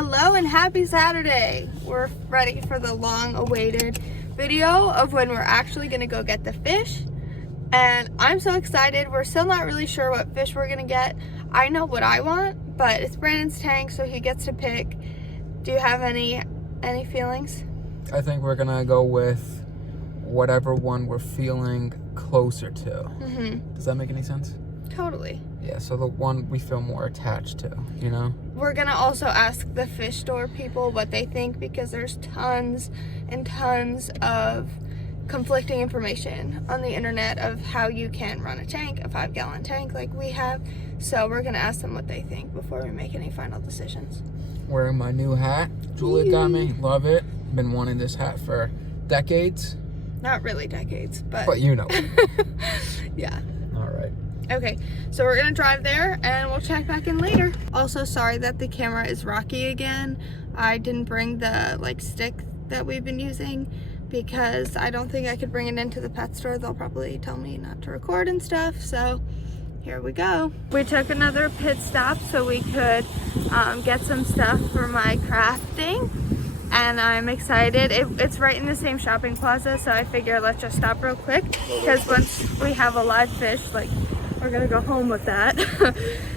Hello and happy Saturday. We're ready for the long-awaited video of when we're actually gonna go get the fish. And I'm so excited. We're still not really sure what fish we're gonna get. I know what I want, but it's Brandon's tank, so he gets to pick. Do you have any feelings? I think we're gonna go with whatever one we're feeling closer to. Does that make any sense? Totally. Yeah, so the one we feel more attached to, you know? We're gonna also ask the fish store people what they think, because there's tons and tons of conflicting information on the internet of how you can run a tank, a 5-gallon tank like we have. So we're gonna ask them what they think before we make any final decisions. Wearing my new hat. Julia got me. Love it. Been wanting this hat for decades. Not really decades, But you know. Yeah. All right. Okay, so we're gonna drive there and we'll check back in later. Also, sorry that the camera is rocky again. I didn't bring the stick that we've been using because I don't think I could bring it into the pet store. They'll probably tell me not to record and stuff, so here we go. We took another pit stop so we could get some stuff for my crafting, and I'm excited. It's right in the same shopping plaza, so I figure let's just stop real quick, because once we have a live fish, we're gonna go home with that.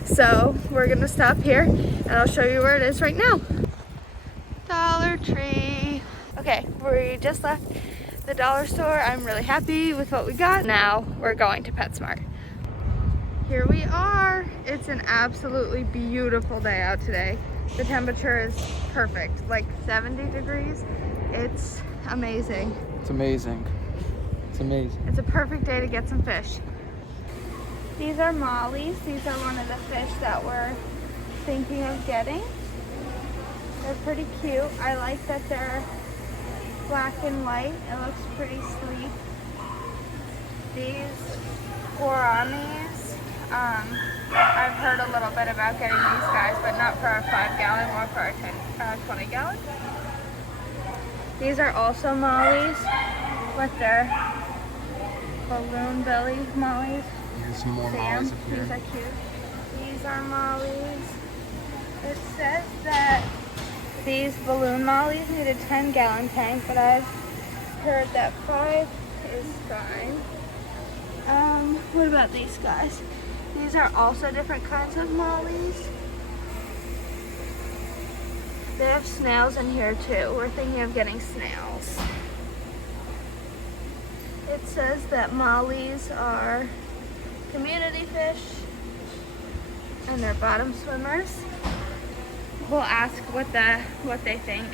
So we're gonna stop here and I'll show you where it is right now. Dollar Tree. Okay, we just left the dollar store. I'm really happy with what we got. Now we're going to PetSmart. Here we are. It's an absolutely beautiful day out today. The temperature is perfect, like 70 degrees. It's amazing. It's amazing. It's amazing. It's a perfect day to get some fish. These are mollies. These are one of the fish that we're thinking of getting. They're pretty cute. I like that they're black and white. It looks pretty sleek. These gouramis, I've heard a little bit about getting these guys, but not for a 5-gallon, more for a 20-gallon. These are also mollies with their balloon belly mollies. Here's some more mollies up here. These are cute. These are mollies. It says that these balloon mollies need a 10-gallon tank, but I've heard that 5 is fine. What about these guys? These are also different kinds of mollies. They have snails in here too. We're thinking of getting snails. It says that mollies are community fish and they're bottom swimmers. We'll ask what they think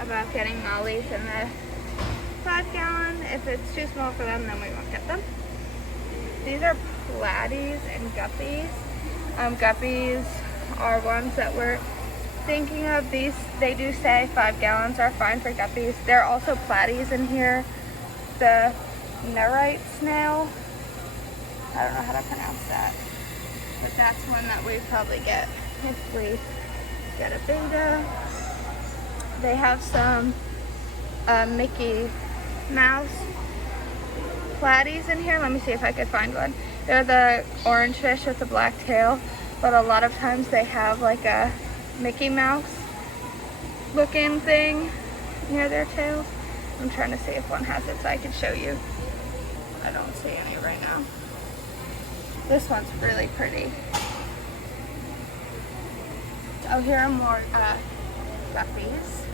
about getting mollies in the 5-gallon. If it's too small for them, then we won't get them. These are platies and guppies. Guppies are ones that we're thinking of. These, they do say 5 gallons are fine for guppies. There are also platies in here. The nerite snail, I don't know how to pronounce that, but that's one that we probably get if we get a beta. They have some Mickey Mouse platies in here. Let me see if I could find one. They're the orange fish with the black tail, but a lot of times they have like a Mickey Mouse looking thing near their tails. I'm trying to see if one has it so I can show you. I don't see any right now. This one's really pretty. Oh, here are more guppies.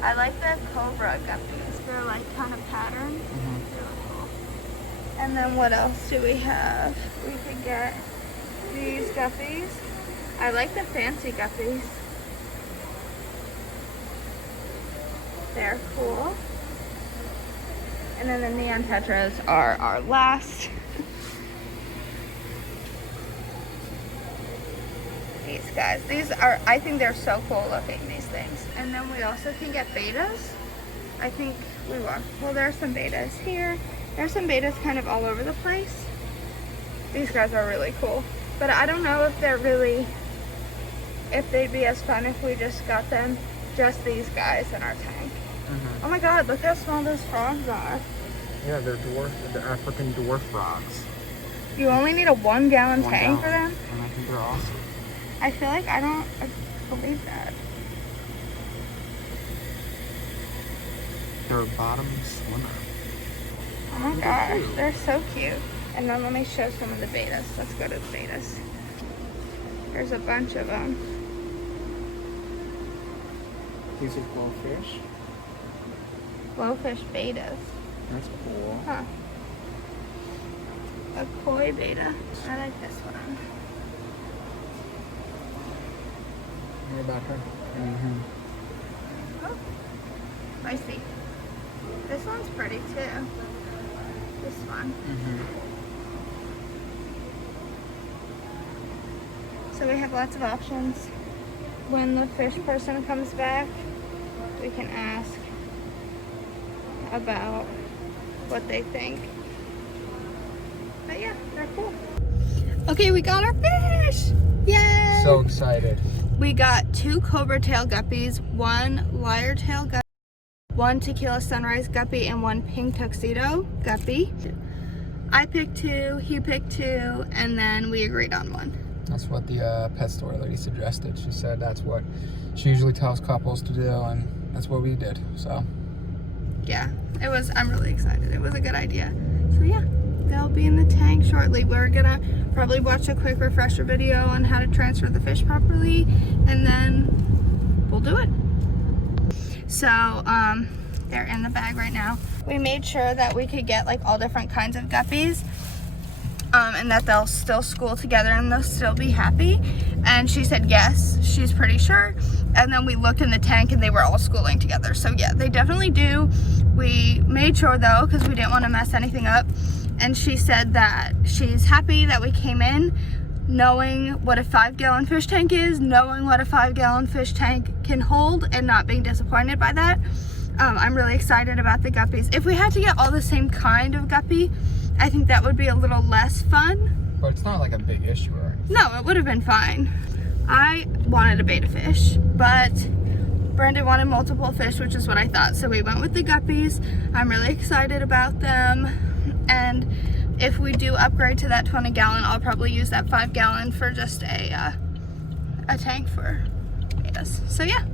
I like the cobra guppies. They're like kind of patterned. Really cool. And then what else do we have? We could get these guppies. I like the fancy guppies. They're cool. And then the neon tetras are our last. These guys. These are, I think they're so cool looking, these things. And then we also can get betas. I think we will. Well, there are some betas here. There's some betas kind of all over the place. These guys are really cool. But I don't know if they're really, if they'd be as fun if we just got them, just these guys in our tank. Oh my god, look how small those frogs are. Yeah, they're African dwarf frogs. You only need a 1-gallon tank for them? And I think they're awesome. I feel like I don't believe that. They're a bottom swimmer. Oh my gosh, they're so cute. And then let me show some of the betas. Let's go to the betas. There's a bunch of them. These are glowfish. Glowfish betas. That's cool. Huh. A koi beta. I like this one. What about her? Oh, I see. This one's pretty too. This one. So we have lots of options. When the fish person comes back, we can ask about what they think. But yeah, they're cool. Okay, we got our fish! Yay! So excited. We got 2 cobra tail guppies, 1 lyre tail guppy, 1 tequila sunrise guppy, and 1 pink tuxedo guppy. I picked 2, he picked 2, and then we agreed on 1. That's what the pet store lady suggested. She said that's what she usually tells couples to do, and that's what we did. So yeah, I'm really excited. It was a good idea. So yeah, they'll be in the tank shortly. We're gonna probably watch a quick refresher video on how to transfer the fish properly, and then we'll do it. So they're in the bag right now. We made sure that we could get like all different kinds of guppies, and that they'll still school together and they'll still be happy. And she said yes, she's pretty sure. And then we looked in the tank and they were all schooling together. So yeah, they definitely do. We made sure though, because we didn't want to mess anything up. And she said that she's happy that we came in knowing what a 5-gallon fish tank is, knowing what a 5-gallon fish tank can hold, and not being disappointed by that. I'm really excited about the guppies. If we had to get all the same kind of guppy, I think that would be a little less fun. But it's not like a big issue or anything. No, it would have been fine. I wanted a betta fish, but Brandon wanted multiple fish, which is what I thought. So we went with the guppies. I'm really excited about them. And if we do upgrade to that 20-gallon, I'll probably use that 5-gallon for just a tank for bettas. So yeah,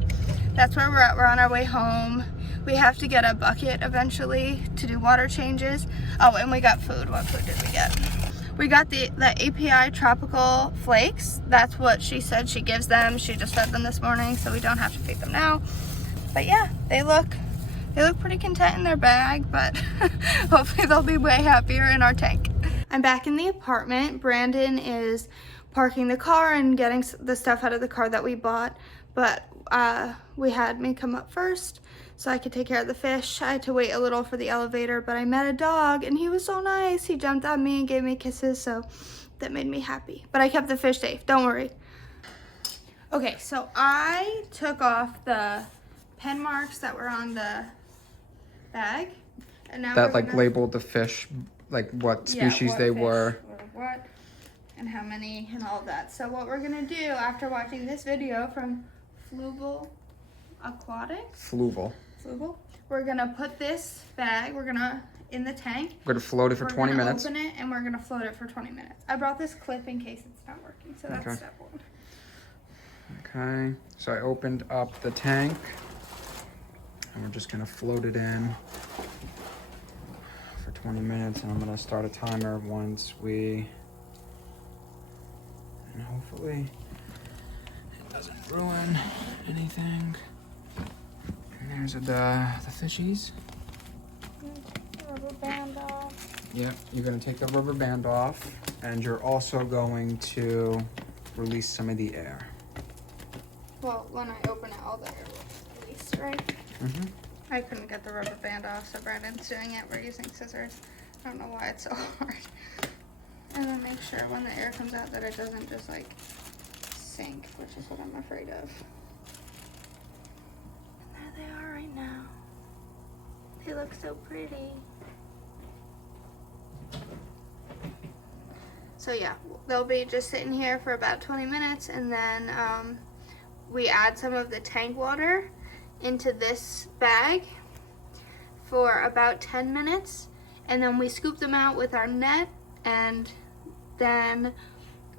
that's where we're at. We're on our way home. We have to get a bucket eventually to do water changes. Oh, and we got food. What food did we get? We got the API tropical flakes. That's what she said she gives them. She just fed them this morning, so we don't have to feed them now. But yeah, they look pretty content in their bag, but hopefully they'll be way happier in our tank. I'm back in the apartment. Brandon is parking the car and getting the stuff out of the car that we bought, but we had me come up first so I could take care of the fish. I had to wait a little for the elevator, but I met a dog and he was so nice. He jumped on me and gave me kisses, so that made me happy. But I kept the fish safe, don't worry. Okay, so I took off the pen marks that were on the bag. And now That like labeled the fish, like what species they were. What and how many and all of that. So what we're gonna do after watching this video from Fluval Aquatics. Fluval. We're gonna put this bag, in the tank. We're gonna float it for 20 minutes. Open it and we're gonna float it for 20 minutes. I brought this clip in case it's not working, so that's step 1. Okay, so I opened up the tank and we're just gonna float it in for 20 minutes, and I'm gonna start a timer once and hopefully it doesn't ruin anything. And there's the fishies. Rubber band off. Yep, you're gonna take the rubber band off, and you're also going to release some of the air. Well, when I open it, all the air will release, right? Mm-hmm. I couldn't get the rubber band off, so Brandon's doing it. We're using scissors. I don't know why it's so hard. And then make sure when the air comes out that it doesn't just like sink, which is what I'm afraid of. And there they are right now. They look so pretty. So yeah, they'll be just sitting here for about 20 minutes, and then we add some of the tank water into this bag for about 10 minutes, and then we scoop them out with our net, and then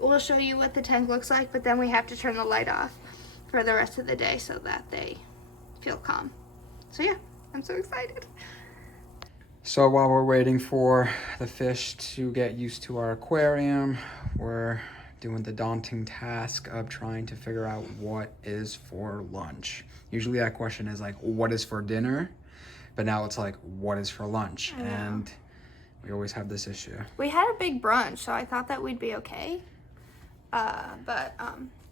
we'll show you what the tank looks like, but then we have to turn the light off for the rest of the day so that they feel calm. So yeah, I'm so excited. So while we're waiting for the fish to get used to our aquarium, we're doing the daunting task of trying to figure out what is for lunch. Usually that question is like, what is for dinner? But now it's like, what is for lunch? And we always have this issue. We had a big brunch, so I thought that we'd be okay. But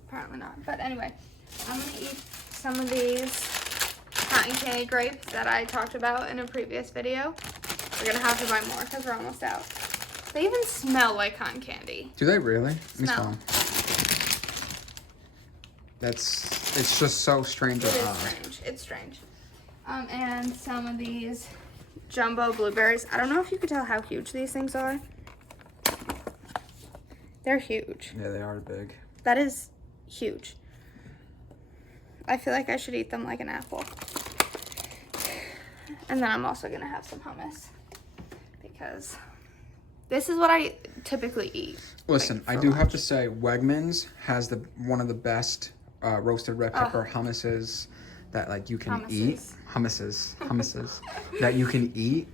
apparently not. But anyway, I'm gonna eat some of these cotton candy grapes that I talked about in a previous video. We're gonna have to buy more because we're almost out. They even smell like cotton candy. Do they really? Smell. It's just so strange. It is strange. It's strange. And some of these jumbo blueberries. I don't know if you could tell how huge these things are. They're huge. Yeah, they are big. That is huge. I feel like I should eat them like an apple. And then I'm also gonna have some hummus because this is what I typically eat. Listen, I do have to say Wegmans has one of the best roasted red pepper hummuses that like you can eat. Hummuses that you can eat.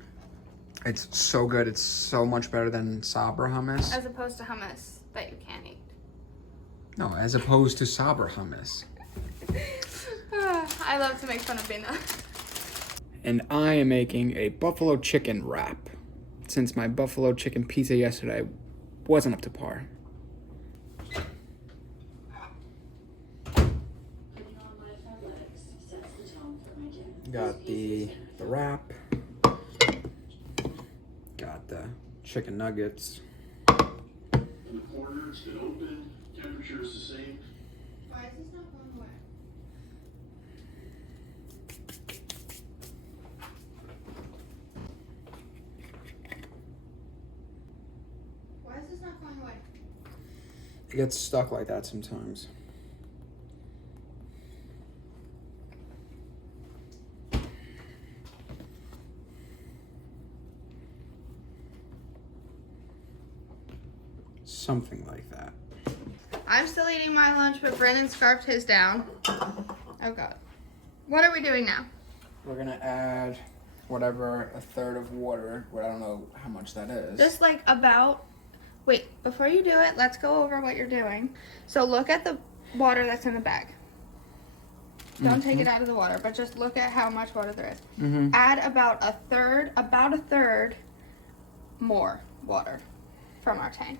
It's so good. It's so much better than Sabra hummus. As opposed to hummus that you can't eat. No, as opposed to Sabra hummus. I love to make fun of Bina. And I am making a buffalo chicken wrap since my buffalo chicken pizza yesterday wasn't up to par. Got the wrap. Got the chicken nuggets. In the corner, it's been open, temperature is the same. Why is this not going away? Why is this not going away? It gets stuck like that sometimes. Something like that. I'm still eating my lunch, but Brennan scarfed his down. Oh God. What are we doing now? We're gonna add whatever, a third of water. Well, I don't know how much that is. Just like about, wait, before you do it, let's go over what you're doing. So look at the water that's in the bag. Don't take it out of the water, but just look at how much water there is. Add about a third more water from our tank.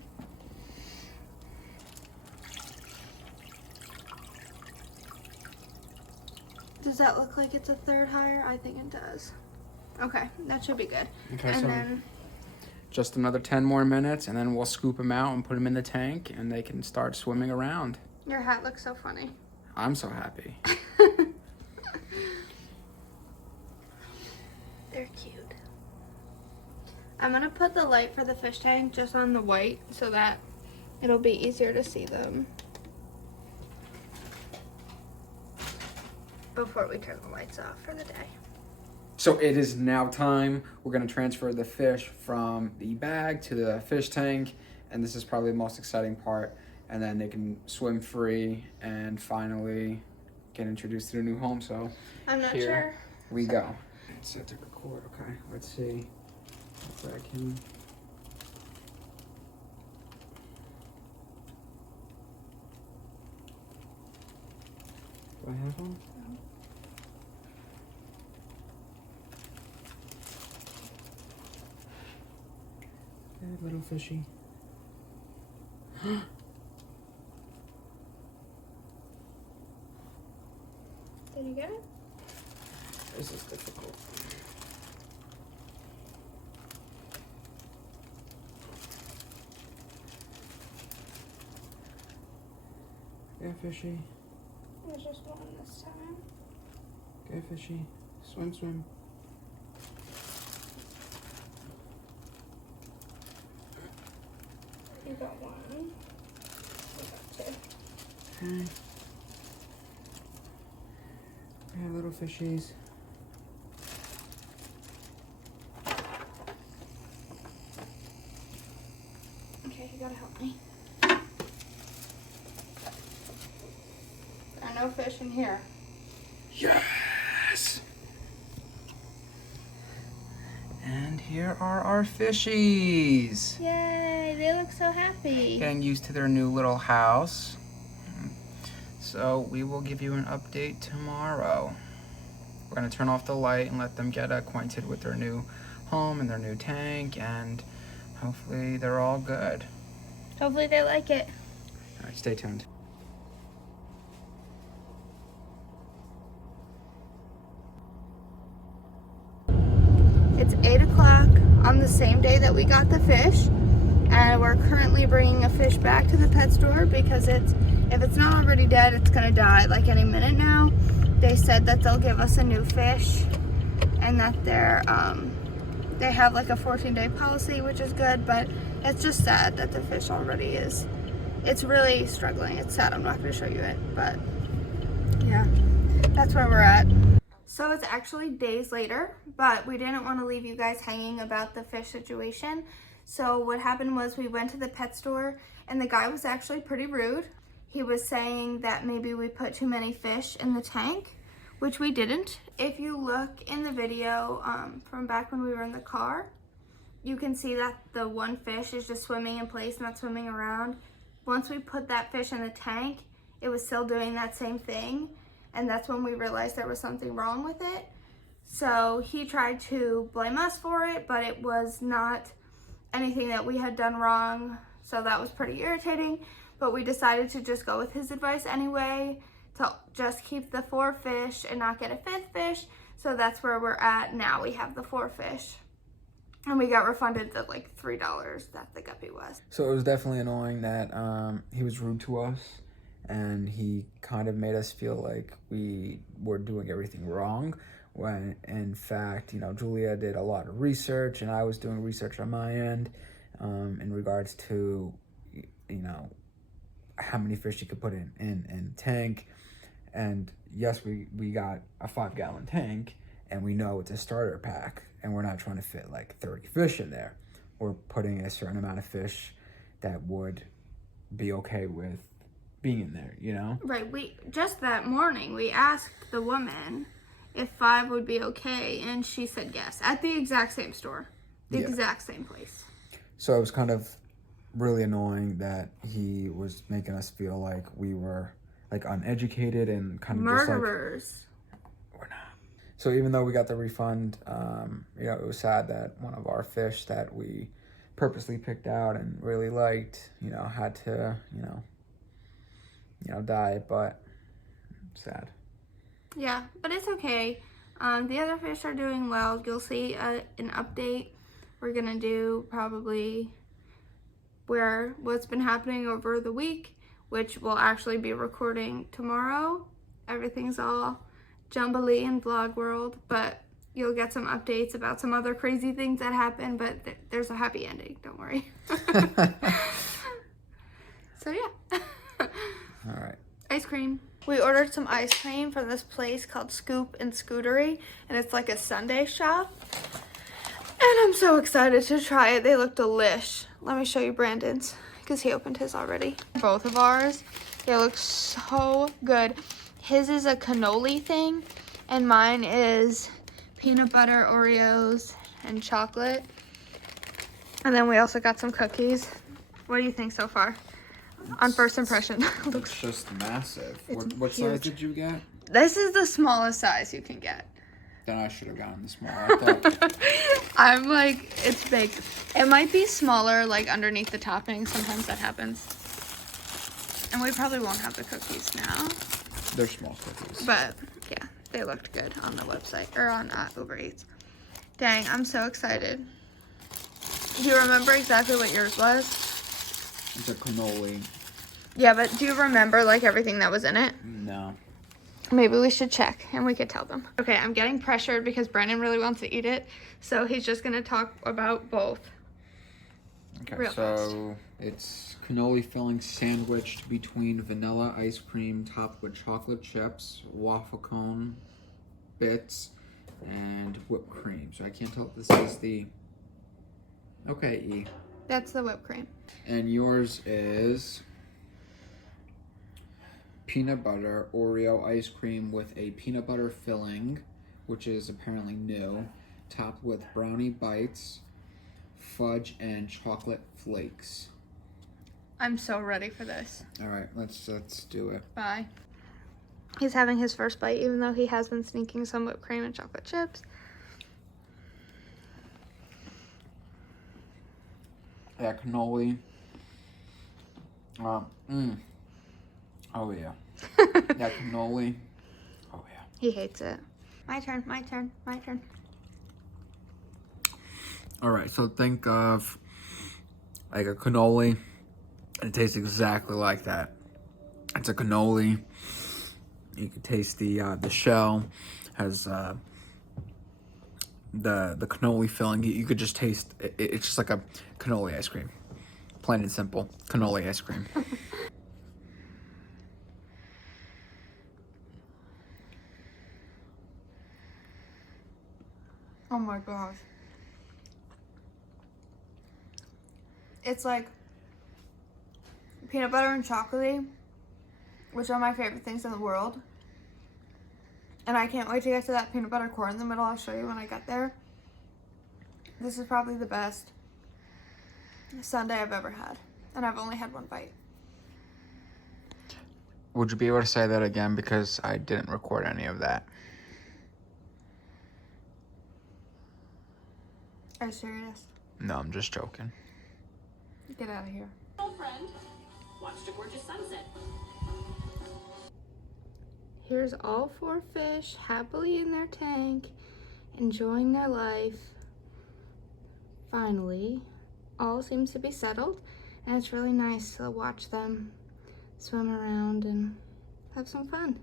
Does that look like it's a third higher? I think it does. Okay, that should be good. Okay, and so then just another 10 more minutes, and then we'll scoop them out and put them in the tank, and they can start swimming around. your hat looks so funny. I'm so happy. They're cute. I'm gonna put the light for the fish tank just on the white so that it'll be easier to see them before we turn the lights off for the day. So it is now time. We're gonna transfer the fish from the bag to the fish tank, and this is probably the most exciting part. And then they can swim free and finally get introduced to their new home. So I'm not here sure. we go. It's set to record. Okay, let's see if I can. Do I have one? No. Hey, little fishy. Did you get it? This is difficult. Go fishy. There's just one this time. Go fishy. Swim, swim. You got one. I got two. Okay. Yeah, little fishies. Okay, you gotta help me. no fish in here. Yes! And here are our fishies. Yay, they look so happy. Getting used to their new little house. So we will give you an update tomorrow. We're gonna turn off the light and let them get acquainted with their new home and their new tank, and hopefully they're all good. Hopefully they like it. All right, stay tuned. It's 8 o'clock on the same day that we got the fish, and we're currently bringing a fish back to the pet store because if it's not already dead, it's gonna die like any minute now. They said that they'll give us a new fish, and that they have like a 14-day policy, which is good, but it's just sad that the fish already is. It's really struggling. It's sad. I'm not going to show you it, but yeah, that's where we're at. So it's actually days later, but we didn't want to leave you guys hanging about the fish situation. So what happened was we went to the pet store, and the guy was actually pretty rude. He was saying that maybe we put too many fish in the tank, which we didn't. If you look in the video from back when we were in the car, you can see that the one fish is just swimming in place, not swimming around. Once we put that fish in the tank, it was still doing that same thing, and that's when we realized there was something wrong with it. So he tried to blame us for it, but it was not anything that we had done wrong, so that was pretty irritating. But we decided to just go with his advice anyway, to just keep the 4 fish and not get a 5th fish. So that's where we're at now. We have the 4 fish, and we got refunded the like $3 that the guppy was. So it was definitely annoying that he was rude to us, and he kind of made us feel like we were doing everything wrong, when in fact, you know, Julia did a lot of research, and I was doing research on my end in regards to, you know, how many fish you could put in tank. And yes, we got a 5-gallon tank, and we know it's a starter pack, and we're not trying to fit like 30 fish in there. We're putting a certain amount of fish that would be okay with being in there, you know? Right, just that morning, we asked the woman if 5 would be okay, and she said yes, at the exact same store, the exact same place. So it was kind of really annoying that he was making us feel like we were like uneducated and kind of murderers. Just like, we're not. So even though we got the refund, you know, it was sad that one of our fish that we purposely picked out and really liked, you know, had to, you know, die, but sad. Yeah, but it's okay. The other fish are doing well. You'll see an update we're gonna do probably what's been happening over the week, which we'll actually be recording tomorrow. Everything's all jumbly in vlog world, but you'll get some updates about some other crazy things that happen, but there's a happy ending, don't worry. So yeah. All right. Ice cream. We ordered some ice cream from this place called Scoop and Scootery, and it's like a Sunday shop. And I'm so excited to try it. They look delish. Let me show you Brandon's, because he opened his already. Both of ours, they look so good. His is a cannoli thing, and mine is peanut butter, Oreos, and chocolate. And then we also got some cookies. What do you think so far? On first impression. Looks just massive. What huge. size did you get? This is the smallest size you can get. Then I should have gotten the small. I thought I'm like, it's big. It might be smaller, like underneath the topping. Sometimes that happens. And we probably won't have the cookies now. they're small cookies. But yeah, they looked good on the website, or on Uber Eats. Dang, I'm so excited. Do you remember exactly what yours was? It's a cannoli. Yeah, but do you remember like everything that was in it? No. Maybe we should check and we could tell them. Okay, I'm getting pressured because Brandon really wants to eat it. So he's just gonna talk about both. Okay, Real so it's cannoli filling sandwiched between vanilla ice cream topped with chocolate chips, waffle cone bits, and whipped cream. So I can't tell if this is the... Okay, E. That's the whipped cream. And yours is peanut butter Oreo ice cream with a peanut butter filling, which is apparently new, topped with brownie bites, fudge, and chocolate flakes. I'm so ready for this. All right, let's do it. Bye. He's having his first bite, even though he has been sneaking some whipped cream and chocolate chips. That cannoli. Oh yeah. That cannoli. Oh yeah. He hates it. My turn, my turn, my turn. All right, so think of like a cannoli. It tastes exactly like that. It's a cannoli. You can taste the shell has the cannoli filling. You could just taste it. It's just like a cannoli ice cream, plain and simple cannoli ice cream. Oh my gosh. It's like peanut butter and chocolate, which are my favorite things in the world. And I can't wait to get to that peanut butter core in the middle. I'll show you when I get there. This is probably the best sundae I've ever had. And I've only had one bite. Would you be able to say that again, because I didn't record any of that? Are you serious? No, I'm just joking. Get out of here. Girlfriend watched a gorgeous sunset. Here's all 4 fish happily in their tank, enjoying their life. Finally, all seems to be settled, and it's really nice to watch them swim around and have some fun.